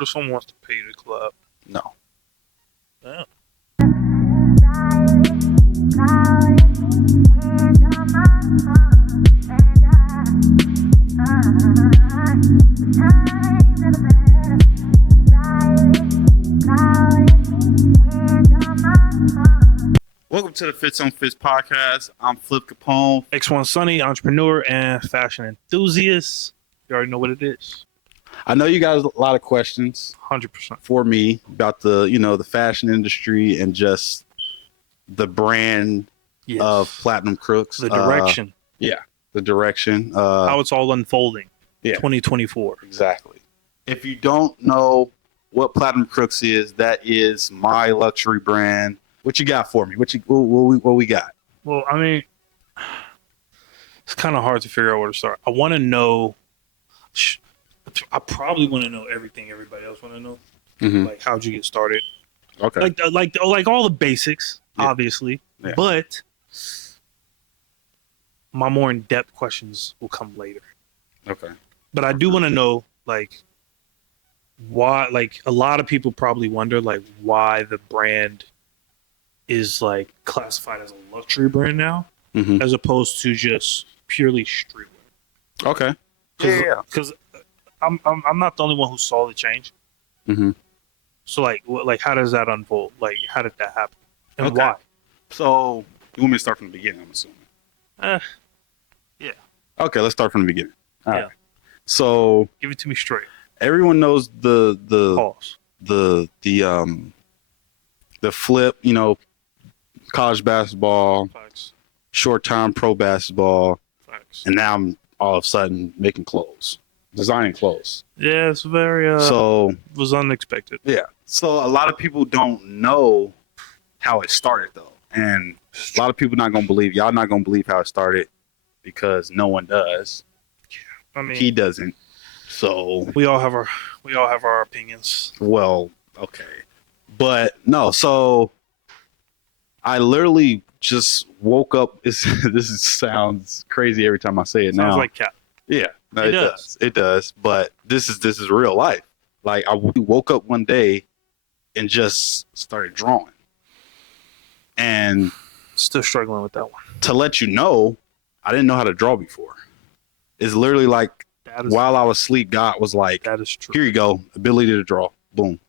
What if someone wants to pay you to collab? No. Yeah. Welcome to the Fits on Fits podcast. I'm Flip Capone. X1Sunni, entrepreneur and fashion enthusiast. You already know what it is. I know you got a lot of questions 100%. for me about the fashion industry and just the brand Yes. of Platinum Crooks. The direction. The direction. How it's all unfolding. Yeah. 2024. Exactly. If you don't know what Platinum Crooks is, that is my luxury brand. What you got for me? What we got? Well, I mean, it's kind of hard to figure out where to start. I want to know. I probably want to know everything everybody else want to know. Mm-hmm. Like, how'd you get started? Okay. Like all the basics, obviously. Yeah. But my more in-depth questions will come later. Okay. But I do want to know, like, why. Like, a lot of people probably wonder, like, why the brand is like classified as a luxury brand now, as opposed to just purely streetwear. Okay. Because I'm not the only one who saw the change. Mm-hmm. So like how does that unfold? Like, how did that happen, and Okay. why? So you want me to start from the beginning? I'm assuming. Yeah. Okay, let's start from the beginning. All Yeah. right. So Give it to me straight. everyone knows the Pause. flip, college basketball, Facts. short time pro basketball, Facts. and now I'm all of a sudden making clothes, designing clothes. Yeah, it's very So was unexpected. yeah, so a lot of people don't know how it started though, and a lot of people not gonna believe y'all not gonna believe how it started because no one does. I mean, He doesn't. So we all have our opinions. well, okay, but no. So I literally just woke up. This sounds crazy every time I say it. Sounds now. like Cap. Yeah, no, It it does. does. It does. But this is real life. Like I woke up one day and just started drawing. And Still struggling with that one. to let you know, I didn't know how to draw before. It's literally like That is while I was asleep, God was like, that is true. "Here you go, ability to draw." Boom.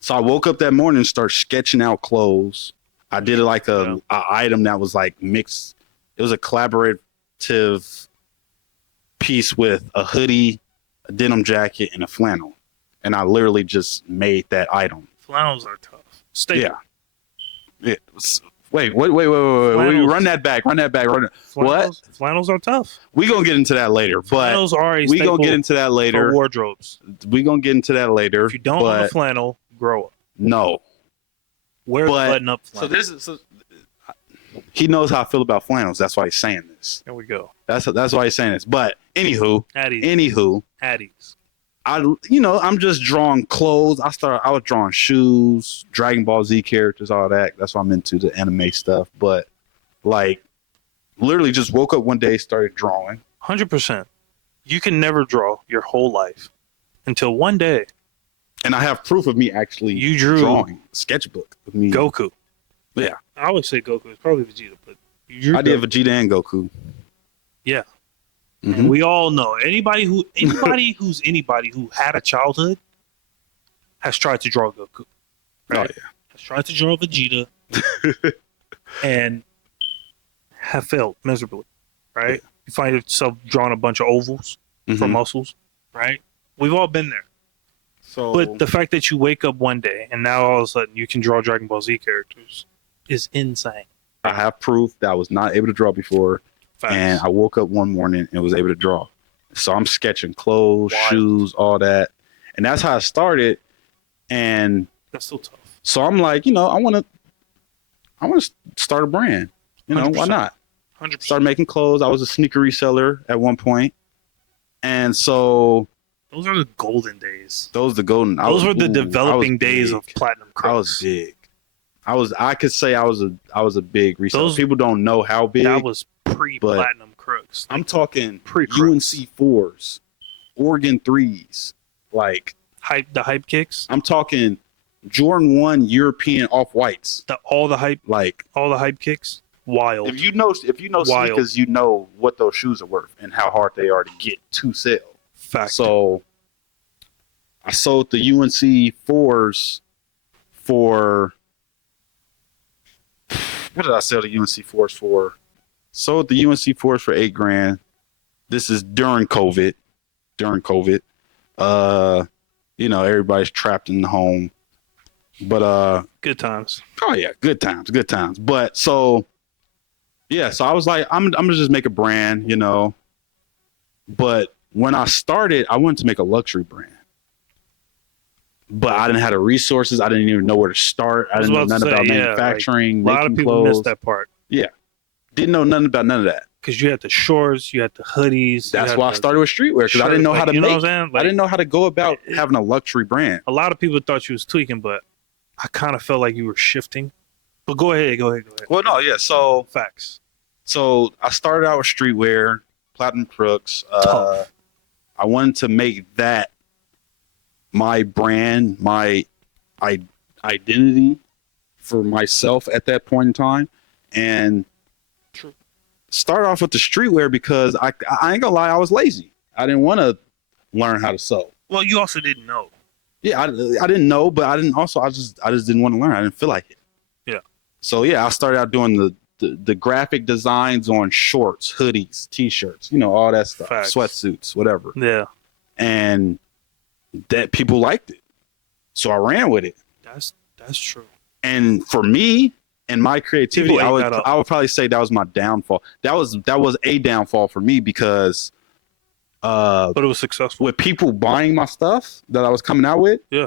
So I woke up that morning and started sketching out clothes. I did like a item that was like mixed. It was a collaborative piece with a hoodie, a denim jacket, and a flannel. And I literally just made that item. Flannels are tough. Staple. Yeah. Wait. Run that back. What? Flannels are tough. We gonna get into that later, but Flannels are a we staple gonna get into that for later. wardrobes. We gonna get into that later. If you don't own a flannel, grow up. No. Wear the button up flannel. He knows how I feel about flannels. That's why he's saying this. There we go. That's why he's saying this. But anywho, Addies. I'm just drawing clothes. I was drawing shoes, Dragon Ball Z characters, all that. That's why I'm into the anime stuff. But like, literally, just woke up one day, started drawing. 100%. You can never draw your whole life until one day And I have proof of me actually you drew drawing a sketchbook of me. Goku. Yeah. I would say Goku. It's probably Vegeta, but you drew I did Goku. Vegeta and Goku. Yeah. Mhm. And we all know anybody who had a childhood has tried to draw Goku. Right? Oh, yeah. Has tried to draw Vegeta and have failed miserably. Right? Yeah. You find yourself drawing a bunch of ovals for Mhm. muscles. Right? We've all been there. So, But the fact that you wake up one day and now all of a sudden you can draw Dragon Ball Z characters is insane. I have proof that I was not able to draw before. Facts. And I woke up one morning and was able to draw. So I'm sketching clothes, Wild. shoes, all that. And that's how I started. And That's still tough. so I'm like, I want to start a brand. Why 100%. not? 100%. Start making clothes. I was a sneaker reseller at one point. And so Those are the golden days. those the golden. Those were the I was developing days big. of Platinum Crooks. I was big. I could say I was a big reseller. Those- People don't know how big. That was pre-Platinum Crooks. I'm talking Pre-Crooks. UNC 4s, Oregon 3s, Like the hype kicks. I'm talking Jordan 1 European off-whites. All the hype kicks. Wild. If you know sneakers, you know what those shoes are worth and how hard they are to get to sell. Fact. So I sold the UNC 4s for, what did I sell the UNC 4s for? Sold the UNC 4s for $8,000. This is during COVID. Everybody's trapped in the home. But good times. Oh yeah, good times. But so I was like, I'm gonna just make a brand, But when I started, I wanted to make a luxury brand. But I didn't have the resources. I didn't even know where to start. I didn't know nothing about manufacturing. Like, a lot of people missed that part. Yeah. Didn't know nothing about none of that. Because you had the shorts, you had the hoodies. That's why I started with streetwear, because I didn't know how to make. I didn't know how to go about having a luxury brand. A lot of people thought you was tweaking, but I kind of felt like you were shifting. But go ahead. Well, no, yeah. So facts. So I started out with streetwear, Platinum Crooks. I wanted to make that my brand, my identity for myself at that point in time, and start off with the streetwear because I ain't gonna lie, I was lazy. I didn't want to learn how to sew. Well, you also didn't know. Yeah, I didn't know, but I just didn't want to learn. I didn't feel like it. Yeah. So yeah, I started out doing the graphic designs on shorts, hoodies, t-shirts, all that stuff, Facts. Sweatsuits, whatever. Yeah. And that people liked it. So I ran with it. That's true. And for me and my creativity, I would probably say that was my downfall. That was a downfall for me because but it was successful. With people buying my stuff that I was coming out with, yeah,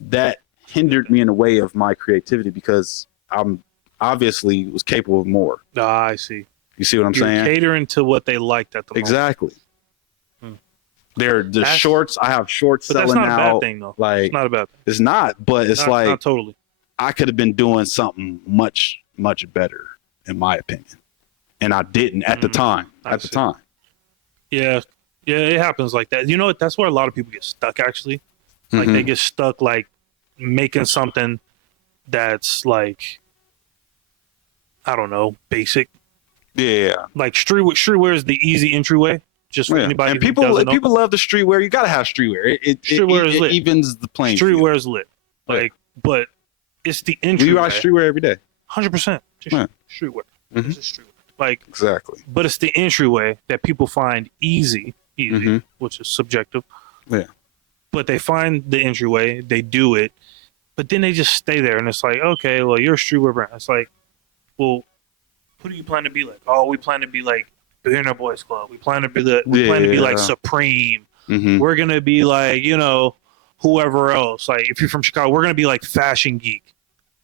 that hindered me in the way of my creativity because I'm obviously was capable of more. Ah, I see. You see what I'm saying? Catering to what they liked at the moment. Exactly. The shorts. I have shorts selling out. That's not a bad thing, though. Like, it's not a bad thing. It's not, but it's not totally. I could have been doing something much, much better, in my opinion, and I didn't at the time. Yeah, it happens like that. You know what? That's where a lot of people get stuck. Actually, like they get stuck like making something that's like, I don't know, basic. Yeah. Like streetwear is the easy entryway. Just for anybody. And people love the streetwear. You gotta have streetwear. It evens the playing. Streetwear is lit. Like, but it's the entryway. We buy streetwear every day. 100%. Streetwear. It's just streetwear. Like, exactly. But it's the entryway that people find easy, which is subjective. Yeah. But they find the entryway, they do it, but then they just stay there, and it's like, okay, well, you're a streetwear brand. It's like, well, who do you plan to be like? Oh, we plan to be like Billionaire Boys Club. We plan to be like Supreme. We're gonna be like, whoever else. Like, if you're from Chicago, we're gonna be like Fashion Geek,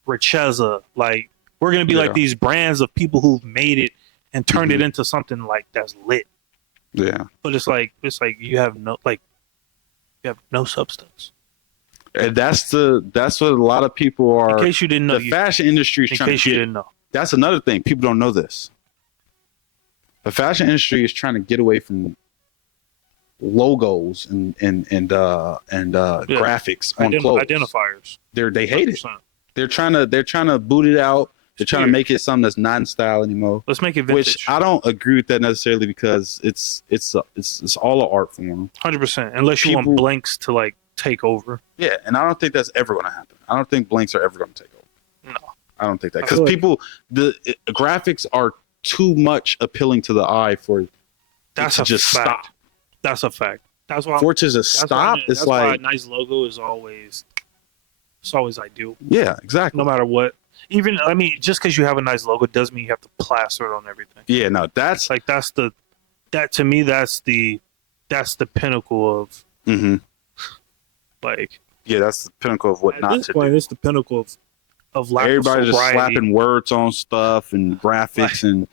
Richeza. Like, we're gonna be like these brands of people who've made it and turned it into something like that's lit. Yeah. But it's like you have no substance. And that's what a lot of people are. In case you didn't know, the fashion industry is trying to get. You didn't know. That's another thing. People don't know this. The fashion industry is trying to get away from logos and graphics on clothes. Identifiers. They hate 100%. It. They're trying to boot it out. They're trying to make it something that's not in style anymore. Let's make it vintage. Which I don't agree with that necessarily because it's all an art form. 100%. Unless you want blanks to like take over. Yeah, and I don't think that's ever going to happen. I don't think blanks are ever going to take over. No, I don't think that because the graphics are too much appeling to the eye for that's to just stop. That's a fact. That's why for it to just stop. It's like why a nice logo is always ideal. Yeah, exactly. No matter what. Even just because you have a nice logo doesn't mean you have to plaster it on everything. Yeah, no, that's like that's the pinnacle of like that's the pinnacle of what not to do. It's the pinnacle of lack Everybody's of just slapping words on stuff and graphics and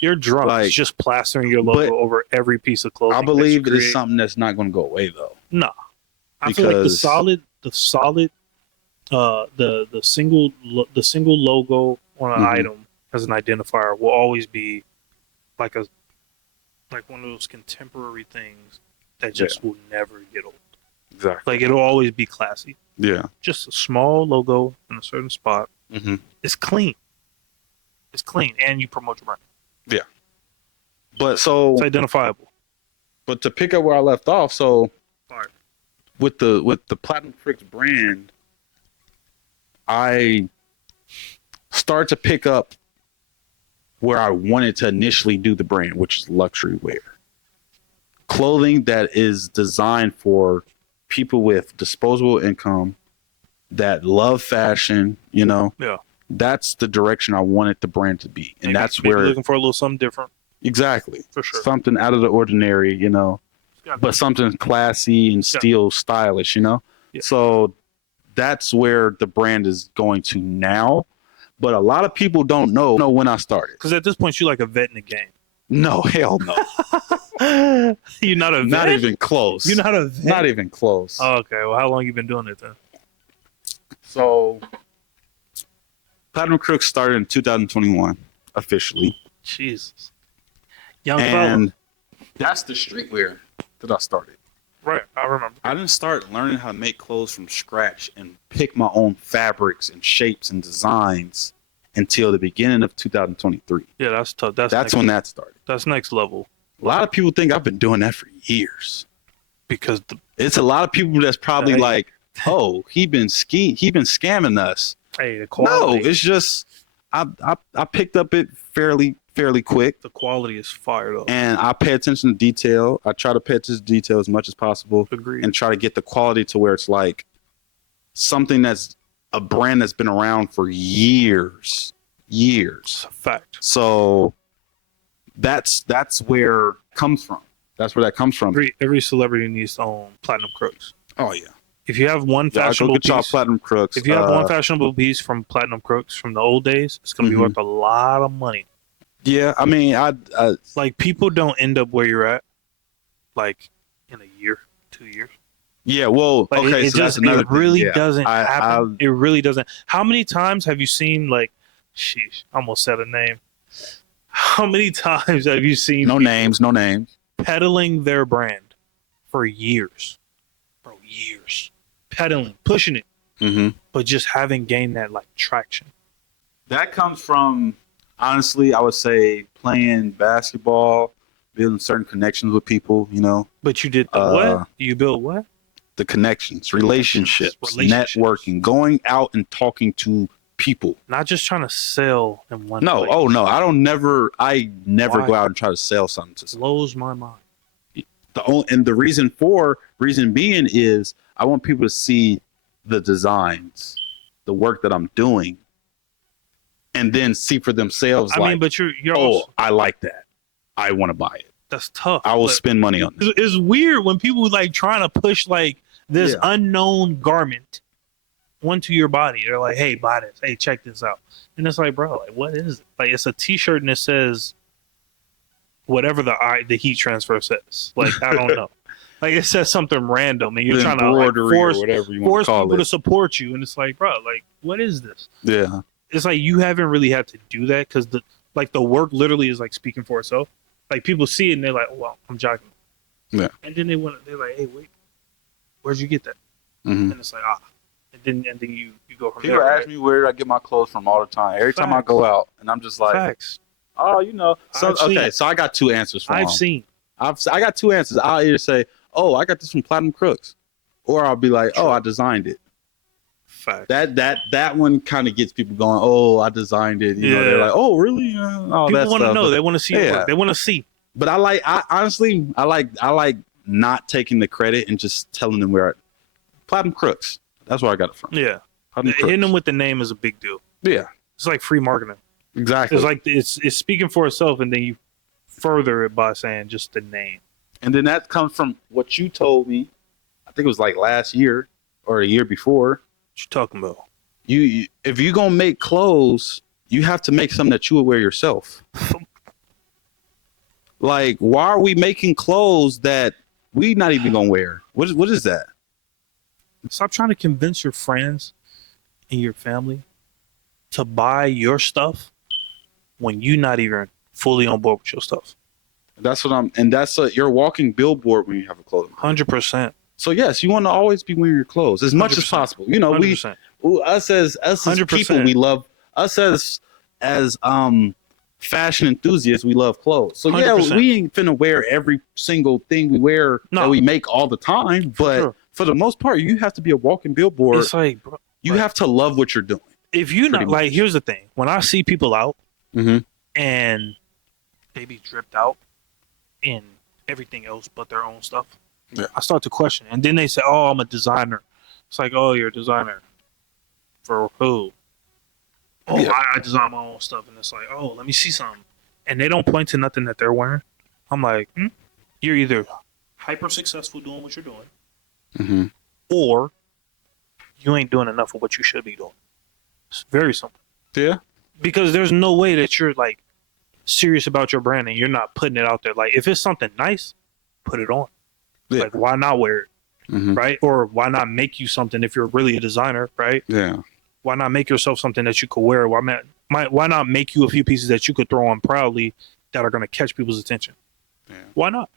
you're drunk just plastering your logo over every piece of clothing. I believe it is something that's not going to go away though. No, I feel like the solid the single logo on an item as an identifier will always be like one of those contemporary things that just will never get old. Exactly. Like, it'll always be classy. Yeah. Just a small logo in a certain spot. Mm-hmm. It's clean. It's clean, and you promote your brand. Yeah. But so It's identifiable. But to pick up where I left off, so Fire. with the Platinum Cricks brand, I start to pick up where I wanted to initially do the brand, which is luxury wear. Clothing that is designed for people with disposable income that love fashion, you know. Yeah. That's the direction I wanted the brand to be. And Maybe where looking for a little something different. Exactly. For sure. Something out of the ordinary, you know. But something classy and still stylish, you know. Yeah. So that's where the brand is going to now. But a lot of people don't know when I started. Because at this point, you're like a vet in the game. No, hell no. You're not a vet? Not even close. You're not a vet? Not even close. Oh, okay. Well, how long you been doing it then? So, Platinum Crooks started in 2021, officially. Jesus. Young and fella. That's the streetwear that I started. Right, I remember. I didn't start learning how to make clothes from scratch and pick my own fabrics and shapes and designs until the beginning of 2023. Yeah, that's tough. That's when that started. That's next level. A lot of people think I've been doing that for years. Because it's a lot of people that's probably like, oh, he been scamming us. Hey, the quality. No, it's just I picked up it fairly quick. The quality is fired up. And I pay attention to detail. I try to pay attention to detail as much as possible. Agreed. And try to get the quality to where it's like something that's a brand that's been around for years. It's a fact. So that's where it comes from. That's where that comes from. Every celebrity needs to own Platinum Crooks. Oh yeah. If you have one fashionable piece, Platinum Crooks. If you have one fashionable piece from Platinum Crooks from the old days, it's gonna be worth a lot of money. Yeah, I mean, I like people don't end up where you're at, like in a year, 2 years. Yeah, well, like okay, it really doesn't happen. It really doesn't. How many times have you seen like, sheesh, I almost said a name. How many times have you seen no names peddling their brand for years, bro? Years, peddling, pushing it, but just haven't gained that like traction. That comes from, honestly, I would say playing basketball, building certain connections with people, you know. But you did the what? You built what? The connections, relationships, networking, going out and talking to people. Not just trying to sell in one place. Oh no, I never Why? go out and try to sell something to someone. Blows my mind. The reason being is I want people to see the designs, the work that I'm doing, and then see for themselves. I mean, but you're also, I like that. I want to buy it. That's tough. I will spend money on it. It's weird when people like trying to push like this unknown garment onto your body. They're like, "Hey, buy this. Hey, check this out." And it's like, bro, like, what is it? Like, it's a T-shirt and it says whatever the heat transfer says. Like, I don't know. Like, it says something random, and you're trying to like, force people to support you, and it's like, bro, like, what is this? Yeah. It's like you haven't really had to do that because the work literally is like speaking for itself. Like people see it and they're like, "Oh, well, I'm jogging." Yeah. And then they're like, "Hey, wait, where'd you get that?" And it's like, and then you go from people there. People ask me where I get my clothes from all the time. Every time I go out, and I'm just like, Facts. Oh, you know. So so I got two answers for I've seen. I got two answers. I'll either say, "Oh, I got this from Platinum Crooks," or I'll be like, "Oh, I designed it." Fact. That one kind of gets people going. Oh, I designed it. You know, they're like, oh, really? Oh, people want to know. They want to see. Yeah. They want to see. But I honestly like not taking the credit and just telling them where Platinum Crooks. That's where I got it from. Yeah, hitting them with the name is a big deal. Yeah, it's like free marketing. Exactly. It's like it's speaking for itself, and then you further it by saying just the name. And then that comes from what you told me. I think it was like last year or a year before. What you talking about? You if you're gonna make clothes, you have to make something that you would wear yourself. Like, why are we making clothes that we not even gonna wear? What is that? Stop trying to convince your friends and your family to buy your stuff when you're not even fully on board with your stuff. That's what you're a walking billboard when you have a clothing. 100%. So yes, you want to always be wearing your clothes as much 100%. as possible. You know, 100%. us as 100%. people, we love us as fashion enthusiasts. We love clothes. So yeah, 100%. we ain't finna wear every single thing we wear that we make all the time. But for the most part, you have to be a walking billboard. It's like, bro, you have to love what you're doing. If you not like, here's the thing: when I see people out Mm-hmm. and they be dripped out in everything else but their own stuff, Yeah. I start to question. And then they say, "Oh, I'm a designer." It's like, "Oh, you're a designer for who?" Oh, Yeah. I design my own stuff, and it's like, "Oh, let me see something." And they don't point to nothing that they're wearing. I'm like, you're either hyper successful doing what you're doing, Mm-hmm. or you ain't doing enough of what you should be doing. It's very simple. Yeah. Because there's no way that you're like serious about your brand and you're not putting it out there. Like, if it's something nice, put it on. Yeah. Like, why not wear it? Mm-hmm. Right? Or why not make you something if you're really a designer, right? Yeah. Why not make yourself something that you could wear? Why not make you a few pieces that you could throw on proudly that are going to catch people's attention? Yeah. Why not?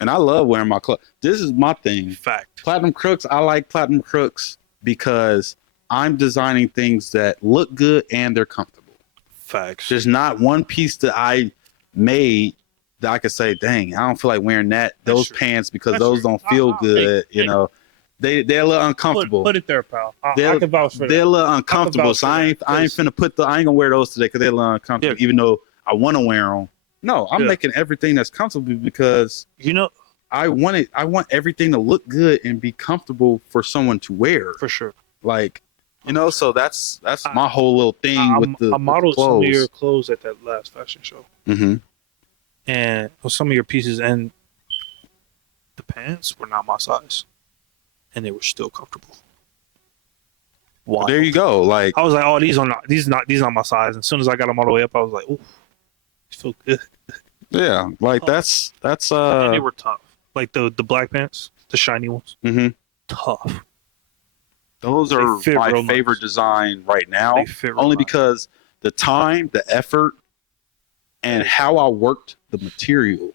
And I love wearing my clothes. This is my thing. Fact. Platinum Crooks. I like Platinum Crooks because I'm designing things that look good and they're comfortable. Facts. There's not one piece that I made that I could say, dang, I don't feel like wearing those pants because those don't feel good. You know, they're a little uncomfortable. Put it there, pal. I can vouch for that. They're a little uncomfortable. So I ain't finna I ain't gonna wear those today because they're a little uncomfortable. Yeah. Even though I want to wear them. No, I'm making everything that's comfortable because I want everything to look good and be comfortable for someone to wear. For sure. Like, so that's my whole little thing with the I modeled clothes. some of your clothes at that last fashion show. Mm-hmm. And some of your pieces, and the pants were not my size, and they were still comfortable. Wow. There you go. Like, I was like, oh, these are not my size. And as soon as I got them all the way up, I was like, ooh, these feel good. Yeah, like that's and they were tough. Like the black pants, the shiny ones. Mm-hmm. Tough. Those are my favorite design right now, only because the time, the effort, and how I worked the material.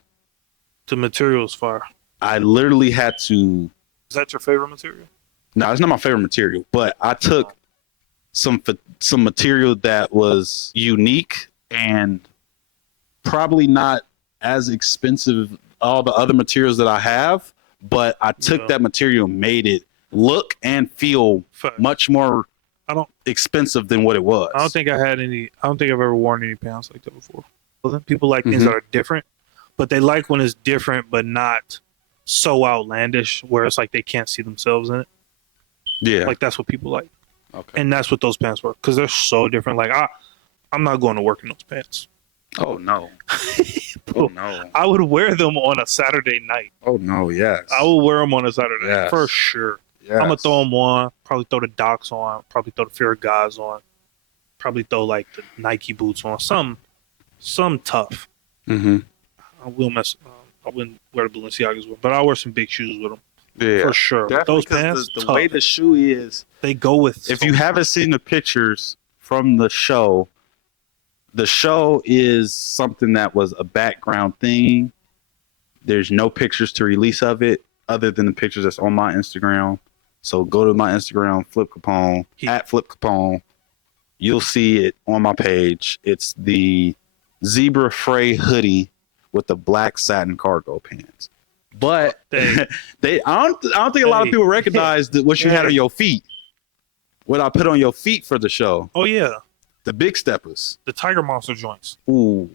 The material is fire. I literally had to. Is that your favorite material? No, it's not my favorite material, but I took some material that was unique and probably not as expensive all the other materials that I have, but I took that material and made it look and feel much more expensive than what it was. I don't think I've ever worn any pants like that before. People like things that are different, but they like when it's different but not so outlandish where it's like they can't see themselves in it. Yeah. Like, that's what people like. Okay. And that's what those pants were, because they're so different. Like, I'm not going to work in those pants. Oh, no. Oh, no. I would wear them on a Saturday night. Oh, no, yes. I will wear them on a Saturday night, for sure. Yes. I'm going to throw them on, probably throw the Docs on, probably throw the Fear of Gods on, probably throw, like, the Nike boots on, some tough. Mm-hmm. I wouldn't wear the Balenciagas with, but I'll wear some big shoes with them. Yeah, for sure. Those pants, the way the shoe is, they go with. If you haven't seen the pictures from the show is something that was a background thing. There's no pictures to release of it other than the pictures that's on my Instagram. So go to my Instagram, Flip Capone, at Flip Capone. You'll see it on my page. It's the zebra fray hoodie with the black satin cargo pants. But I don't think a lot of people recognize what you had on your feet. What I put on your feet for the show. Oh yeah, the big steppers, the Tiger Monster joints. Ooh,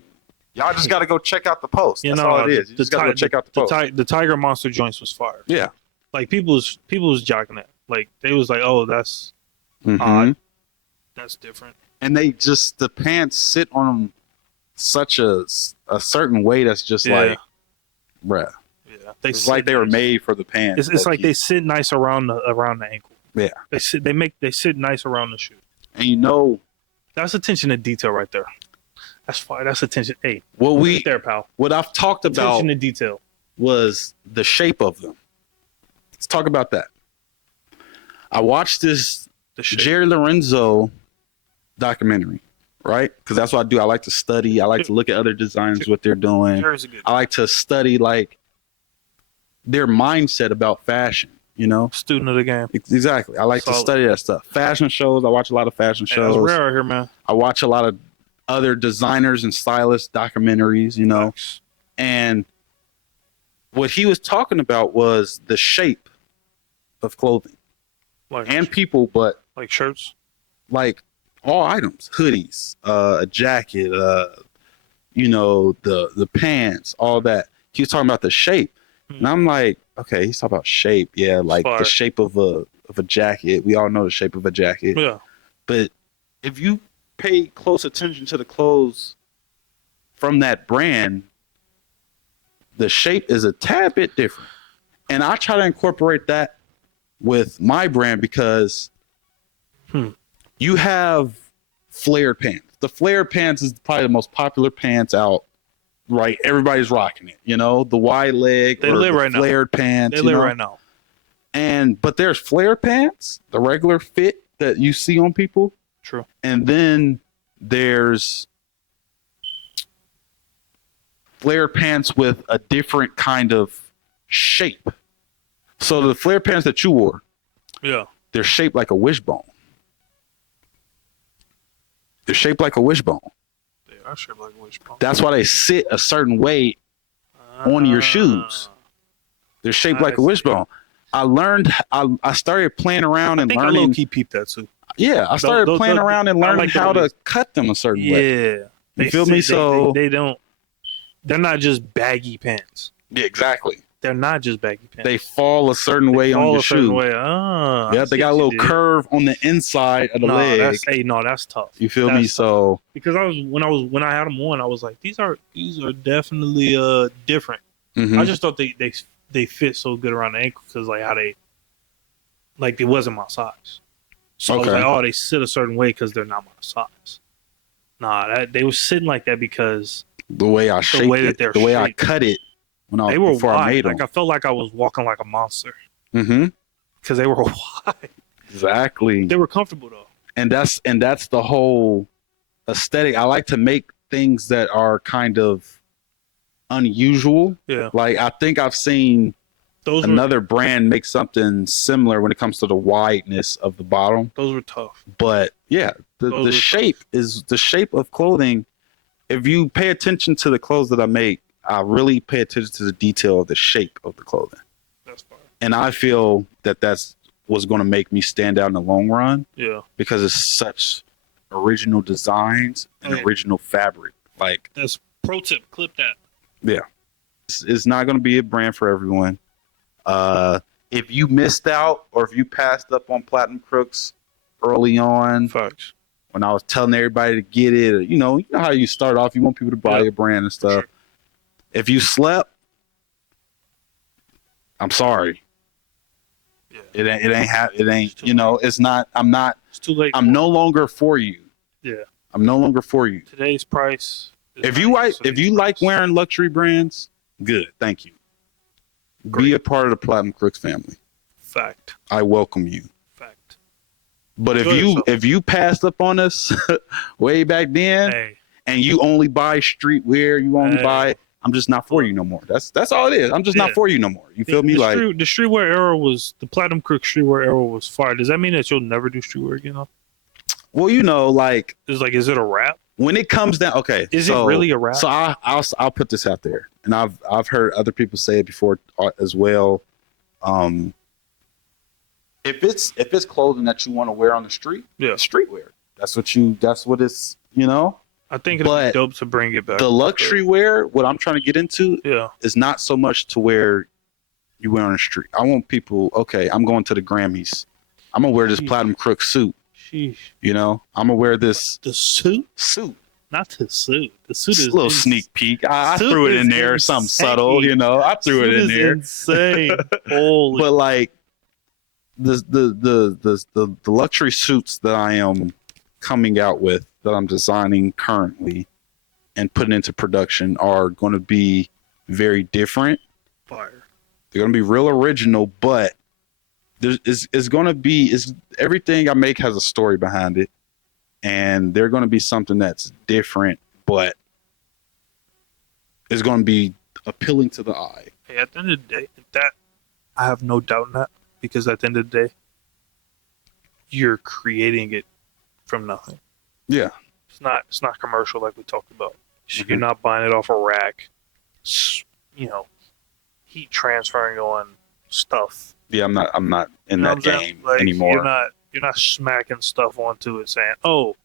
y'all just got to go check out the post. That's all it is. You just got to go check out the post. The Tiger Monster joints was fire. Yeah, like people was jocking it. Like they was like, oh, that's odd. That's different. And the pants sit on them such a certain way that's just like, bruh. Yeah, it's like they were made for the pants. It's like they sit nice around the ankle. Yeah, they sit nice around the shoe. And that's attention to detail right there. That's fine. That's attention. Hey, there, pal. What I've talked about attention to detail was the shape of them. Let's talk about that. I watched this Jerry Lorenzo documentary, right? Because that's what I do. I like to study. I like to look at other designers, what they're doing. I like to study like their mindset about fashion. You know, student of the game. Exactly. I like to study that stuff. Fashion shows. I watch a lot of fashion shows. That's rare out here, man. I watch a lot of other designers and stylists documentaries, you know. And what he was talking about was the shape of clothing and people, but like shirts, like all items, hoodies, a jacket, you know, the pants, all that. He was talking about the shape. And I'm like, okay, he's talking about shape. Yeah, like the shape of a jacket. We all know the shape of a jacket. Yeah. But if you pay close attention to the clothes from that brand, the shape is a tad bit different. And I try to incorporate that with my brand because you have flared pants. The flared pants is probably the most popular pants out. Right, everybody's rocking it. You know, the wide leg or the flared pants. They live right now. But there's flared pants, the regular fit that you see on people. True. And then there's flared pants with a different kind of shape. So the flared pants that you wore, they're shaped like a wishbone. They're shaped like a wishbone. They are shaped like a wishbone. That's why they sit a certain way on your shoes. They're shaped like a wishbone. I learned. I started playing around and learning. I low-key peeped that too. Yeah, I started playing around and learning how to cut them a certain way. Yeah, you feel me? So they don't. They're not just baggy pants. Yeah, exactly. They're not just baggy pants. They fall a certain way on your shoe. Yeah, they got a little curve on the inside of the leg. That's tough. You feel me? So because when I had them on, I was like, these are definitely different. I just thought they fit so good around the ankle because like how they it wasn't my size. So I was like, oh, they sit a certain way because they're not my size. Nah, they were sitting like that because the way I shaped it, the way I cut it before I made them. Like I felt like I was walking like a monster. Because they were wide. Exactly. They were comfortable though. And that's the whole aesthetic. I like to make things that are kind of unusual. Yeah. Like I think I've seen another brand make something similar when it comes to the wideness of the bottom. Those were tough. But yeah, the shape is the shape of clothing. If you pay attention to the clothes that I make, I really pay attention to the detail of the shape of the clothing. That's fine. And I feel that's what's going to make me stand out in the long run. Yeah. Because it's such original designs and original fabric. Like that's pro tip. Clip that. Yeah. It's not going to be a brand for everyone. If you missed out or if you passed up on Platinum Crooks early on, facts. When I was telling everybody to get it, you know how you start off, you want people to buy your brand and stuff. Sure. If you slept, I'm sorry. Yeah. It ain't, you know, it's not, it's too late. I'm no longer for you. Yeah. I'm no longer for you. Today's price. If you like wearing luxury brands, good. Thank you. Great. Be a part of the Platinum Crooks family. Fact. I welcome you. Fact. But if you passed up on us way back then and you only buy streetwear, you only buy, I'm just not for you no more. That's all it is. I'm just not for you no more. You feel me? The streetwear era the Platinum Crooks streetwear era was fire. Does that mean that you'll never do streetwear again? Well, you know, is it a wrap? When it comes down, okay. Is it really a wrap? So I'll put this out there, and I've heard other people say it before as well. If it's clothing that you want to wear on the street, streetwear. That's what it's, you know. I think it'd be dope to bring it back. The luxury wear, what I'm trying to get into, is not so much to where you wear on the street. I want people, I'm going to the Grammys. I'm gonna wear this Platinum Crook suit. Sheesh. You know, I'm gonna wear this. The suit? Suit. Not the suit. The suit is a little sneak peek. I threw it in there, something subtle, you know. I threw it in there. Insane. Holy. But like the luxury suits that I am coming out with, that I'm designing currently and putting into production, are going to be very different. Fire. They're going to be real original, but it's going to be everything I make has a story behind it, and they're going to be something that's different, but it's going to be appealing to the eye. Hey, at the end of the day, I have no doubt in that. because at the end of the day, you're creating it from nothing. Yeah. It's not commercial like we talked about. You're not buying it off a rack. Heat transferring on stuff. Yeah, I'm not in that game like, anymore. You're not smacking stuff onto it saying, "Oh,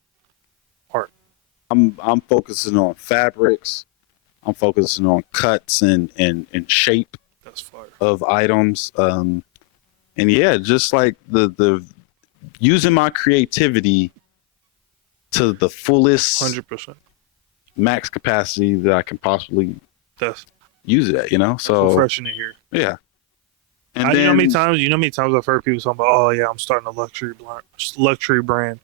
art." I'm focusing on fabrics. I'm focusing on cuts and shape of items. And yeah, just like the using my creativity to the fullest 100% max capacity that I can possibly use it at, so refreshing to hear. Yeah. And you know how many times I've heard people talking about, oh yeah, I'm starting a luxury brand.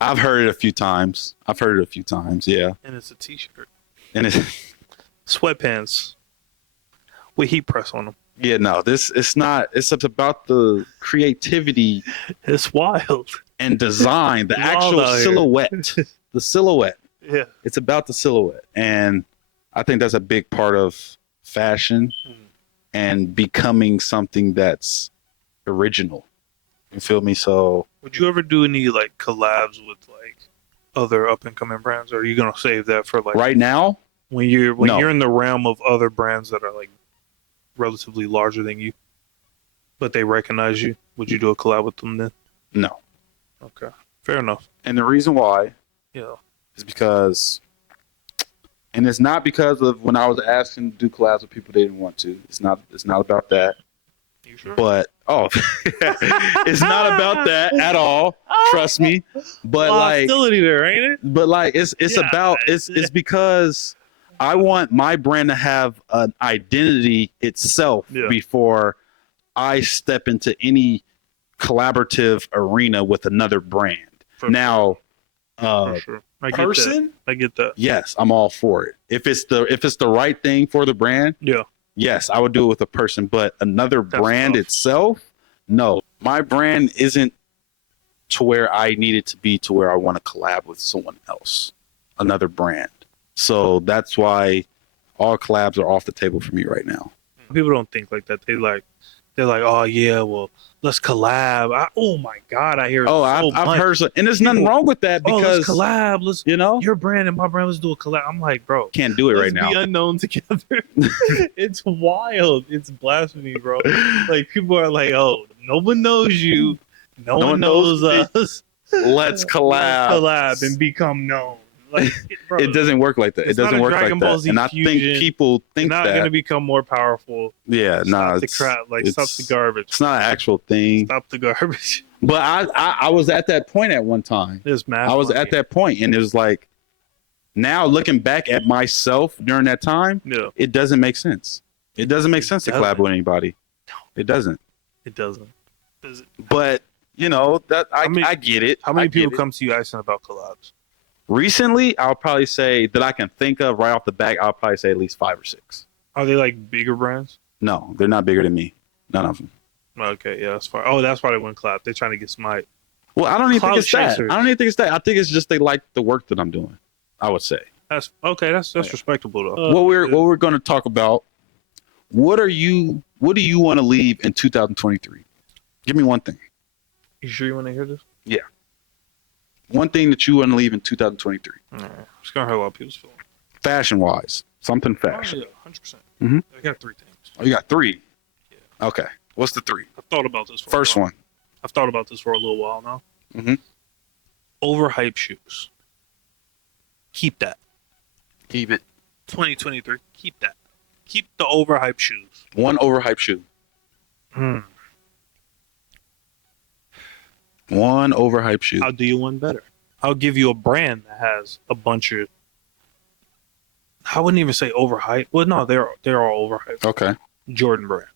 I've heard it a few times. Yeah. And it's a t-shirt. And it's sweatpants with heat press on them. Yeah, no, it's not. It's about the creativity. It's wild. And design, the actual silhouette. The silhouette. Yeah. It's about the silhouette. And I think that's a big part of fashion and becoming something that's original. You feel me? So would you ever do any like collabs with like other up and coming brands, or are you gonna save that for like right now? When you're in the realm of other brands that are like relatively larger than you, but they recognize you, would you do a collab with them then? No. Okay. Fair enough. And the reason why is because, and it's not because of when I was asking to do collabs with people they didn't want to. It's not about that. You sure? But it's not about that at all. Trust me. But hostility there, ain't it? But like it's because I want my brand to have an identity itself before I step into any collaborative arena with another brand. For sure. I get that. Yes, I'm all for it. If it's the right thing for the brand, yes, I would do it with a person. But another brand itself, no. My brand isn't to where I need it to be to where I want to collab with someone else, another brand. So that's why all collabs are off the table for me right now. People don't think like that. They're like, oh yeah, well, let's collab. Oh my God, I hear. I've heard, and there's nothing wrong with that because let's collab. Let's your brand and my brand. Let's do a collab. I'm like, bro, can't do it right now. Be unknown together. It's wild. It's blasphemy, bro. Like people are like, oh, no one knows you. No one knows us. Let's collab and become known. Like, bro, it doesn't work like that. It doesn't work like that. And I think people think not going to become more powerful. Yeah, stop the garbage. It's not an actual thing. Stop the garbage. But I was at that point at one time. I was at that point, and it was like, now looking back at myself during that time, it doesn't make sense. It doesn't make sense to collab with anybody. No, it doesn't. It doesn't. Does it? But that I get it. How many people come to you asking about collabs? Recently, I'll probably say that I can think of right off the bat. I'll probably say at least 5 or 6. Are they like bigger brands? No, they're not bigger than me. None of them. Okay, yeah, that's fine. Oh, that's why they wouldn't collab. They're trying to get smite. Well, I don't even think it's that. I think it's just they like the work that I'm doing. I would say. That's okay. That's respectable though. What we're going to talk about. What do you want to leave in 2023? Give me one thing. You sure you want to hear this? Yeah. One thing that you want to leave in 2023. It's gonna hurt a lot of people's feelings. Fashion wise, something fashion. Oh, yeah, 100%. I got 3 things. Oh, you got 3. Yeah. Okay. What's the 3? I've thought about this. First one. I've thought about this for a little while now. Overhyped shoes. Keep that. Keep it. 2023. Keep that. Keep the overhyped shoes. One overhyped shoe. One overhyped shoe. I'll do you one better. I'll give you a brand that has a bunch of. I wouldn't even say overhyped. Well, no, they're all overhyped. Okay. Jordan brand.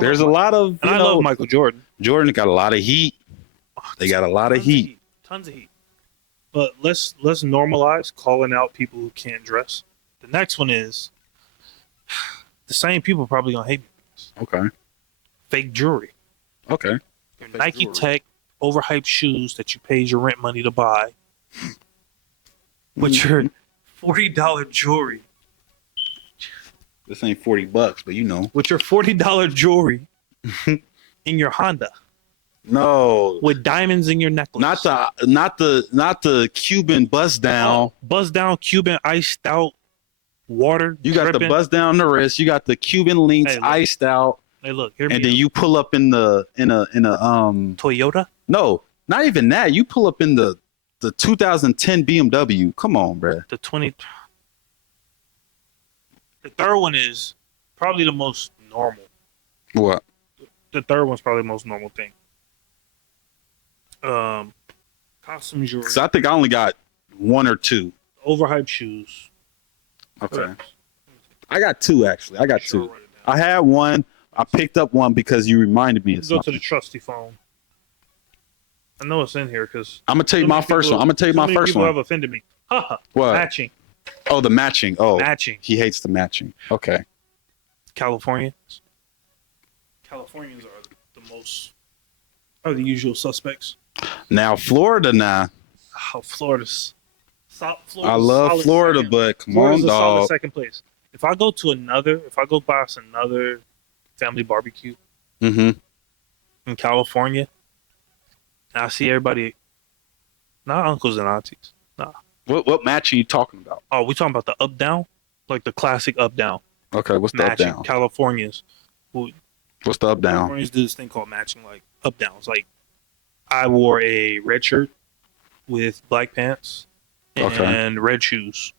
There's a lot of. I love Michael Jordan. Jordan got a lot of heat. They got a lot of heat. Tons of heat. But let's normalize calling out people who can't dress. The next one is the same people probably gonna hate me for this. Okay. Fake jewelry. Okay. Your Nike Tech overhyped shoes that you paid your rent money to buy with your $40 jewelry. This ain't $40, but you know. With your $40 jewelry in your Honda. No. With diamonds in your necklace. Not the Cuban buzz down. Buzz down Cuban iced out water. You got dripping. the buzz down the wrist. You got the Cuban links iced out. Hey, look, hear me and then you pull up in a Toyota? No, not even that. You pull up in the 2010 BMW. Come on, bro. The third one is probably the most normal. What? The third one's probably the most normal thing. Costume jewelry. Because I think I only got one or two. Overhyped shoes. Okay. I got two, actually. I got two. I had one. I picked up one because you reminded me of something. Go to the trusty phone. I know it's in here because I'm gonna tell you my first one. I'm gonna tell you my first one. People have offended me. What? Matching. Oh, the matching. Oh, matching. He hates the matching. Okay. Californians are the usual suspects. Now Florida, Florida's. I love Florida, but come on, dog. Solid second place. If I go past another family barbecue in California, and I see everybody, not uncles and aunties. Nah. What match are you talking about? Oh, we talking about the up down, like the classic up down. Okay, what's the matching? up down? Californians. What's the up down? Californians do this thing called matching, like up downs. Like I wore a red shirt with black pants and red shoes.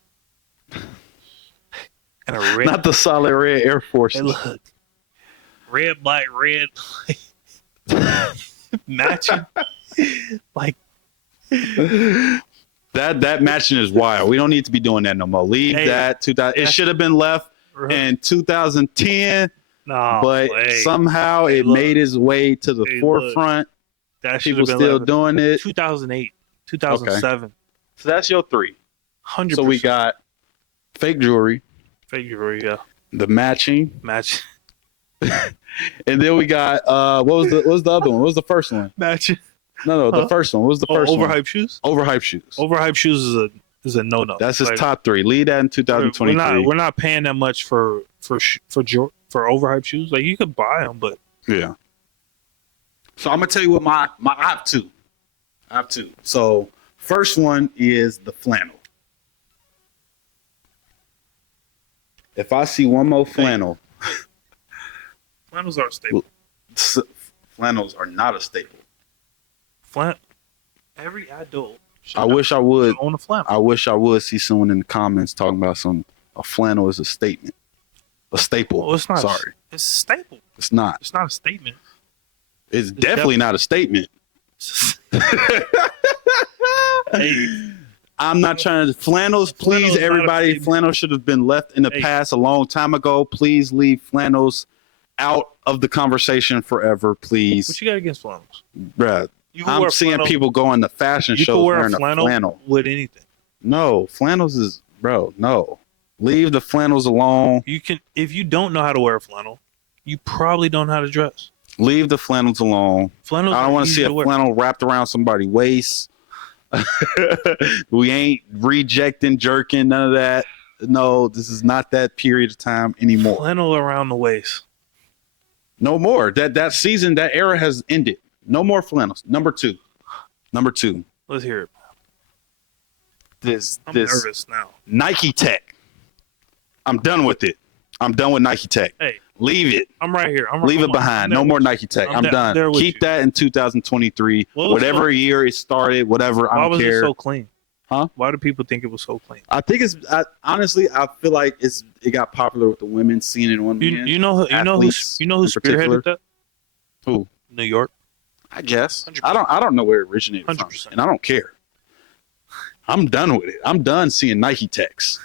And a red, not the solid red Air Force. Hey, look, red, black, red, matching. Like that matching is wild. We don't need to be doing that no more. Leave that. 2000. It should have been left in 2010. But somehow it made its way to the forefront. That people still doing it. 2008, 2007. Okay. So that's your three. 100%. So we got fake jewelry. Yeah. The matching. And then we got what was the other one? What was the first one? Matching. No, the first one. What was the first one? Overhyped shoes? Overhyped shoes. Overhyped shoes is a no-no. That's his top three. Lead that in 2023. We're not paying that much for overhyped shoes. Like you could buy them, but yeah. So I'm gonna tell you what my I have two. So first one is the flannel. If I see one more flannel, flannels are a staple. Flannels are not a staple. Every adult. I wish I would own a flannel. I wish I would see someone in the comments talking about a flannel is a statement. A staple. Well, it's not. Sorry. It's a staple. It's not. It's not a statement. It's definitely not a statement. Hey. I'm not trying to flannels. Please, everybody. Flannels should have been left in the past a long time ago. Please leave flannels out of the conversation forever, please. What you got against flannels, bruh? I'm seeing people going to fashion shows wearing a flannel with anything. No, flannels is no. Leave the flannels alone. You can, if you don't know how to wear a flannel, you probably don't know how to dress. Leave the flannels alone. Flannels I don't want to see a flannel wrapped around somebody's waist. We ain't rejecting, jerking, none of that. No, this is not that period of time anymore. Flannel around the waist. No more. That season, that era has ended. No more flannels. Number two. Let's hear it. I'm nervous now. Nike Tech. I'm done with it. I'm done with Nike Tech. Hey, leave it. I'm right here. Leave it behind. No more Nike Tech. I'm done. Keep that in 2023. Whatever year it started, whatever. I don't care. Why was it so clean? Huh? Why do people think it was so clean? I think honestly, I feel like it got popular with the women, seeing it on men. You know who spearheaded that? Who? New York. I guess. 100%. I don't know where it originated 100%. from, and I don't care. I'm done with it. I'm done seeing Nike Techs.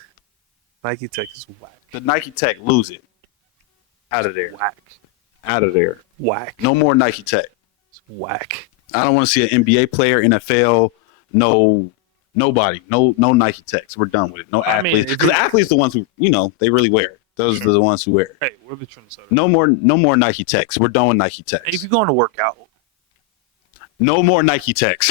Nike Tech is whack. The Nike Tech, lose it. Out of there. Whack. Out of there. Whack. No more Nike Tech. It's whack. I don't want to see an NBA player, NFL, nobody. No Nike Techs. We're done with it. No athletes. Because athletes are the ones who, they really wear it. Those are the ones who wear it. Hey, we're the trendsetters. No more Nike Techs. We're done with Nike Techs. Hey, if you're going to work out. No more Nike Techs.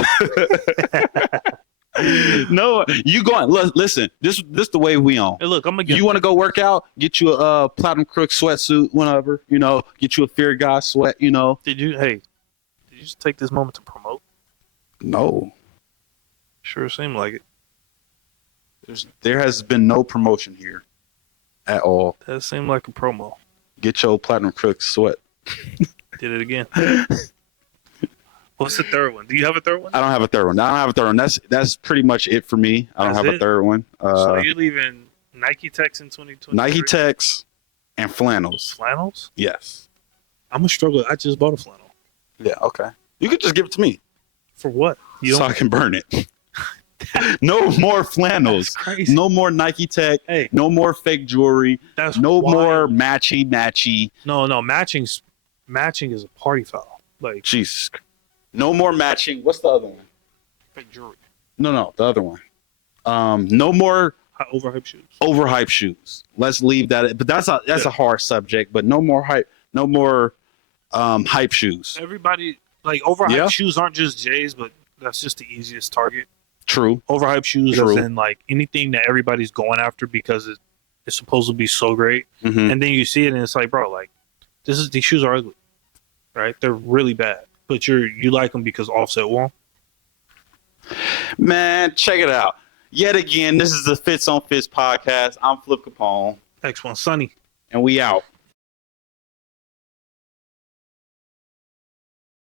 No, you going? Listen, this the way we on. Hey, look, I'm gonna get. You want to go work out? Get you a Platinum Crook sweatsuit, whatever. You know, get you a Fear God sweat. You know. Did you just take this moment to promote? No, Sure seemed like it. there has been no promotion here at all. That seemed like a promo. Get your Platinum Crook sweat. Did it again. What's the third one? Do you have a third one? I don't have a third one. That's pretty much it for me. I don't have a third one. So you're leaving Nike Techs in 2020? Nike Techs and flannels. Flannels? Yes. I'm gonna struggle. I just bought a flannel. Yeah. Okay. You could just give it to me. For what? So I can burn it. No more flannels. That's crazy. No more Nike Tech. Hey, no more fake jewelry. That's no wild. more matchy. No. Matching is a party foul. Like Jesus. No more matching. What's the other one? fake jewelry. No, the other one. No more Overhyped shoes. Overhyped shoes. Let's leave that. But that's a hard subject. But no more hype. No more hype shoes. Everybody like overhyped shoes aren't just J's, but that's just the easiest target. True. Overhyped shoes is in like anything that everybody's going after because it's supposed to be so great, and then you see it and it's like, bro, like these shoes are ugly, right? They're really bad, but you like them because Offset won. Man, check it out. Yet again, this is the Fits on Fits podcast. I'm Flip Capone. X1Sunni. And we out.